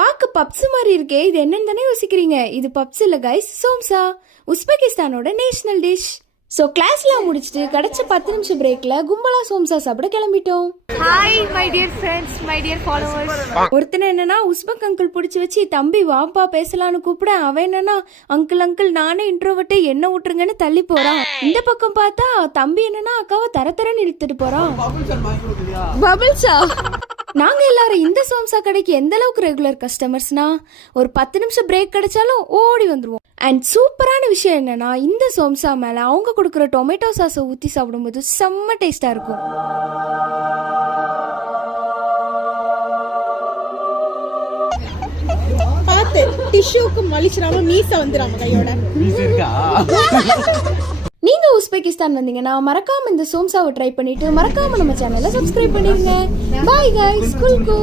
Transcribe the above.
பாக்க பப்ஸ் மாதிரி இருக்கே, இது என்னன்னு தானே யோசிக்கிறீங்க. இது பப்ஸ் இல்ல கைஸ், சோம்சா, உஸ்பெகிஸ்தானோட நேஷனல் டிஷ். ஸோ கிளாஸ்லாம் முடிச்சுட்டு கிடைச்ச 10 நிமிஷம் பிரேக்ல கும்பலா சோம்சா சாப்பிட கிளம்பிட்டோம். Hi my dear friends, my dear followers. ஒருத்தனை என்னன்னா உஸ்பெக் அங்கிள் பிடிச்சி வச்சு தம்பி வாப்பா பேசலான்னு கூப்பிட, அவன் என்னன்னா அங்கிள் அங்கிள் நானே இன்ட்ரோவர்ட்டு என்ன விட்டுருங்கன்னு தள்ளி போறான். இந்த பக்கம் பார்த்தா தம்பி என்னன்னா அக்காவை தரன்னு இழுத்துட்டு போறான். பபிள்ஸா? நாங்க எல்லாரும் இந்த சோம்சா கடைக்கு எந்த அளவுக்கு ரெகுலர் கஸ்டமர்ஸ்னா, ஒரு 10 நிமிஷம் பிரேக் கிடைச்சாலும் ஓடி வந்துருவோம். அண்ட் சூப்பரான விஷயம் என்னன்னா, இந்த சோம்சா மேல அவங்க கொடுக்குற டொமேட்டோ சாஸை ஊற்றி சாப்பிடும்போது செம்ம டேஸ்டா இருக்கும். பார்த்து டிஷ்யூக்கு மலிச்சிராம மீச வந்துராம கையோட. நீங்க உஸ்பெகிஸ்தான் வந்தீங்கன்னா மறக்காம இந்த சோம்சாவை ட்ரை பண்ணிட்டு மறக்காம நம்ம சேனலை சப்ஸ்கிரைப் பண்ணிருங்க. Bye guys, குல்கு.